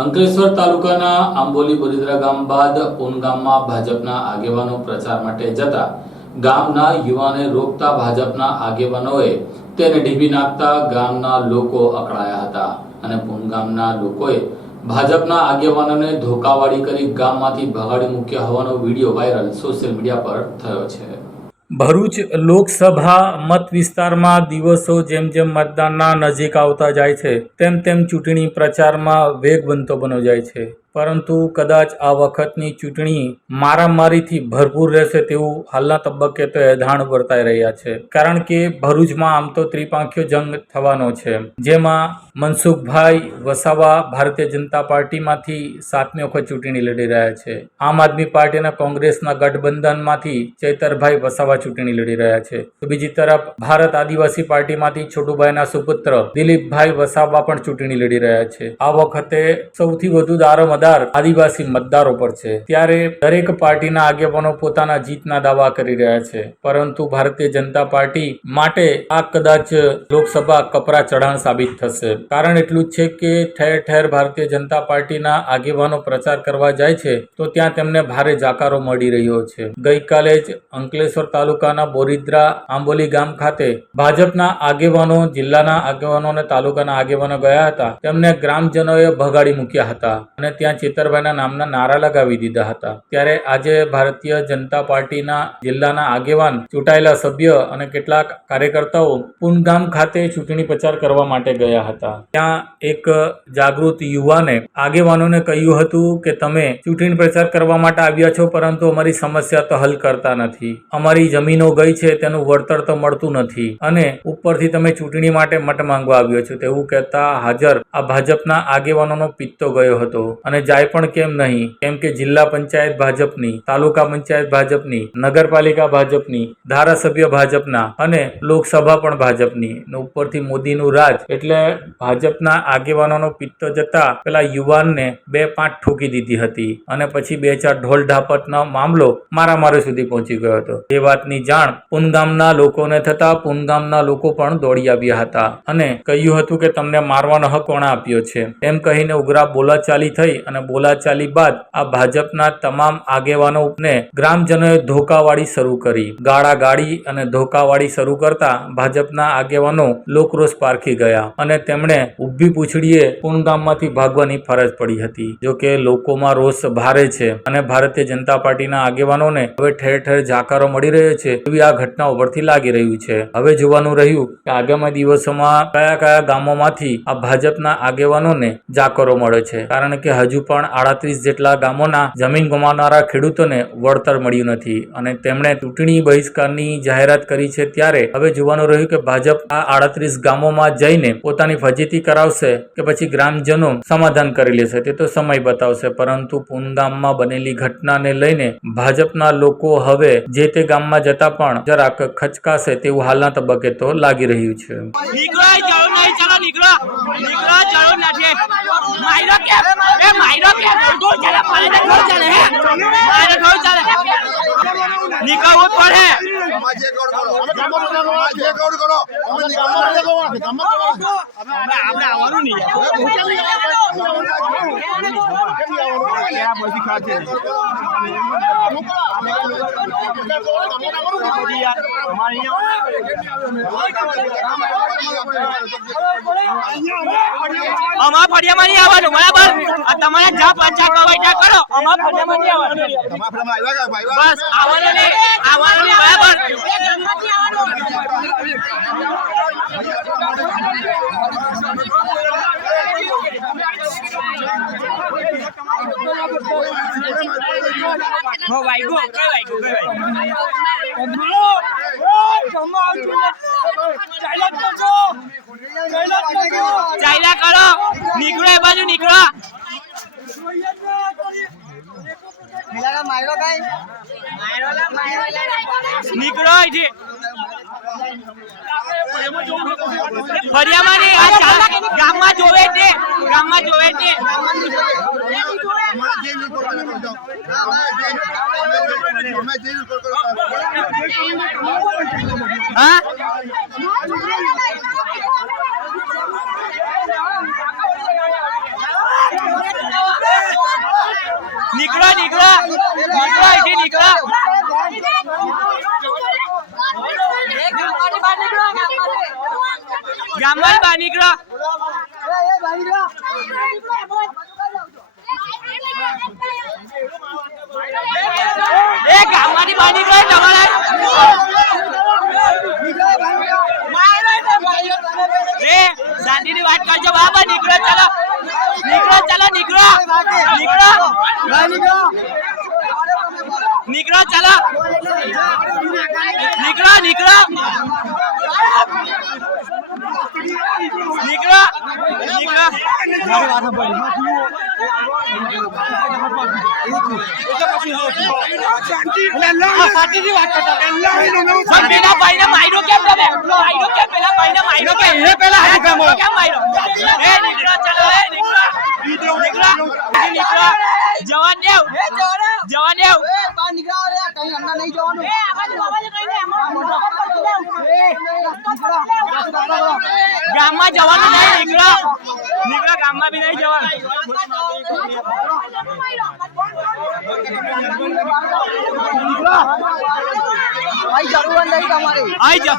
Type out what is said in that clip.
અંકલેશ્વર તાલુકાના આંબોલી બોરીદ્રા ગામ બાદ પૂન ગામમાં ભાજપના આગેવાનો પ્રચાર માટે જતા ગામના યુવાને રોકતા ભાજપના આગેવાનોએ તેને ઢીબી નાખતા ગામના લોકો અકળાયા હતા અને પૂન ગામના લોકોએ ભાજપના આગેવાનોને ધોકાવાળી કરી ગામમાંથી ભગાડી મૂક્યા હોવાનો વીડિયો વાયરલ સોશિયલ મીડિયા પર થયો છે. ભરૂચ લોકસભા મત વિસ્તારમાં દિવસો જેમ જેમ મતદાનના નજીક આવતા જાય છે, તેમ તેમ ચૂંટણી પ્રચારમાં વેગ બનતો બનો જાય છે. પરંતુ કદાચ આ વખતની ચૂંટણી મારામારીથી ભરપૂર રહેશે તેવું હાલના તબક્કે તો એધાણ વર્તાઈ રહ્યા છે. કારણ કે ભરૂચમાં આમ તો ત્રિપાંખ્યો જંગ થવાનો છે. જેમાં મનસુખભાઈ વસાવા ભારતીય જનતા પાર્ટીમાંથી સાતમી વખત ચૂંટણી લડી રહ્યા છે. આમ આદમી પાર્ટીના કોંગ્રેસના ગઠબંધનમાંથી ચૈતરભાઈ વસાવા ચૂંટણી લડી રહ્યા છે. તો બીજી તરફ ભારત આદિવાસી પાર્ટીમાંથી છોટુભાઈના સુપુત્ર દિલીપભાઈ વસાવા પણ ચૂંટણી લડી રહ્યા છે. આ વખતે સૌથી વધુ દારોમદાર આદિવાસી મતદારો પર છે. ત્યારે દરેક પાર્ટીના આગેવાનો પોતાના જીતના દાવા કરી રહ્યા છે. પરંતુ ભારતીય જનતા પાર્ટી માટે આ કદાચ લોકસભા કપરા ચઢાણ સાબિત થશે. કારણ એટલું જ છે કે ઠેર ઠેર ભારતીય જનતા પાર્ટીના આગેવાનો પ્રચાર કરવા જાય છે, તો ત્યાં તેમને ભારે જાકારો મળી રહ્યો છે. ગઈકાલે જ અંકલેશ્વર તાલુકાના બોરિદ્રા આંબોલી ગામ ખાતે ભાજપના આગેવાનો, જિલ્લાના આગેવાનો અને તાલુકાના આગેવાનો ગયા હતા. તેમને ગ્રામજનોએ ભગાડી મૂક્યા હતા. અને ત્યાં ચેતરભાઈના નામના નારા લગાવી દીધા હતા. ત્યારે આજે ભારતીય જનતા પાર્ટીના જિલ્લાના આગેવાન, ચૂંટાયેલા સભ્ય અને કેટલાક કાર્યકર્તાઓ પુનગામ ખાતે ચૂંટણી પ્રચાર કરવા માટે ગયા હતા. ત્યાં એક જાગૃત યુવાને આગેવાનોને કહ્યું હતું કે, તમે ચૂંટણી પ્રચાર કરવા માટે આવ્યા છો, પરંતુ અમારી સમસ્યા તો હલ કરતા નથી. અમારી જમીનો ગઈ છે, તેનું વળતર તો મળતું નથી. અને ઉપરથી તમે ચૂંટણી માટે મત માંગવા આવ્યો છો. તેવું કહેતા હાજર આ ભાજપના આગેવાનોનો પિત્તો ગયો હતો. અને જાય પણ કેમ નહીં? કેમ કે જિલ્લા પંચાયત ભાજપની, તાલુકા પંચાયત ભાજપની, નગરપાલિકા ભાજપની, ધારાસભ્ય ભાજપના અને લોકસભા પણ ભાજપની. ને ઉપરથી મોદીનું રાજ, એટલે ભાજપના આગેવાનોનો પિત્તો જતા પેલા યુવાનને બે પાંચ ઠોકી દીધી હતી. અને પછી બે ચાર ઢોલ ઢાપટનો મામલો મારામારી સુધી પહોંચી ગયો હતો. એ વાતની જાણ પુનગામના લોકોને થતા પુનગામના લોકો પણ દોડી આવ્યા હતા. અને કહ્યું હતું કે તમને મારવાનો હક કોણે આપ્યો છે? એમ કહીને ઉગ્રા બોલાચાલી થઈ અને બોલાચાલી બાદ આ ભાજપના તમામ આગેવાનોને ગ્રામજનોએ ધોકાવાળી શરૂ કરી. ગાળા ગાડી અને ધોકાવાળી શરૂ કરતા ભાજપના આગેવાનો લોકરોષ પારખી ગયા અને તેમણે ઊભી પૂછડીએ પૂર્ણગામમાંથી ભાગવાની ફરજ પડી હતી. જો કે લોકોમાં રોષ ભારે છે અને ભારતીય જનતા પાર્ટીના આગેવાનોને હવે ઠેર ઠેર જાકારો મળી રહ્યો છે એવી આ ઘટનાઓ પરથી લાગી રહ્યું છે. હવે જોવાનું રહ્યું કે આગામી દિવસોમાં કયા કયા ગામોમાંથી આ ભાજપના આગેવાનોને જાકારો મળે છે. કારણ કે હજુ પણ આડત્રીસ જેટલા ગામોના જમીન ગુમાવનારા ખેડૂતોને વળતર મળ્યું નથી અને તેમણે ચૂંટણી બહિષ્કારની જાહેરાત કરી છે ત્યારે હવે જોવાનું રહ્યું કે ભાજપ આ આડત્રીસ ગામોમાં જઈને પોતાની ફજીતી કરાવશે કે પછી ગ્રામજનો સમાધાન કરી લેશે તે તો સમય બતાવશે, પરંતુ પૂનગામમાં બનેલી ઘટનાને લઈને ભાજપના લોકો હવે જે તે ગામમાં જતા પણ જરાક ખચકાશે તેવું હાલના તબક્કે તો લાગી રહ્યું છે. નીકળો નીકળો. નીકળો માયરો કે દૂર ચાલે પડે ને દૂર ચાલે હે મારે દૂર ચાલે નીકળવું પડે અમારે જે ગોળ કરો અમારે જે ગોળ કરો અમે નીકળવા આપણે આપણે આવવાનું નહીં અમારા ફળિયામાં નહીં આવવાનું આ તમારે જ્યાં પંચાયતમાં બેઠા કરો. અમારા ફળિયામાં નહીં આવવાનું. તમારે આવ્યા કે ભાઈ બસ આવવાનું નહીં. આવવાનું નહીં. બરાબર. હો વાઈગો કઈ વાઈગો કઈ વાઈગો ચાલ્યા કરો. નીકળો એ બાજુ નીકળો. ગામમાં જોવે છે ગામમાં જોવે છે હા? નીકળો અહીંથી નીકળો ગામમાં બહાર નીકળો. એ ગામમાંથી બહાર નીકળો તમારે. એ શાંતિની વાત કરજો. બાબા નીકળો, ચાલો. નીકળો નીકળો. નીકળો. ચાલો. નીકળો નીકળો. નીકળો. નીકળો. પણ પેલા ભાઈને માર્યો કેમ તમે માર્યો કેમ પેલા ભાઈને માર્યો કેમ એ હાજી કામ કેમ માર્યો એ નીકળો. નીકળો નીકળો જવા દેવ જવા દેવ ગામમાં જવાનું નહીં નીકળો. નીકળો ગામમાં બી નહીં જવાનું. આઈ જા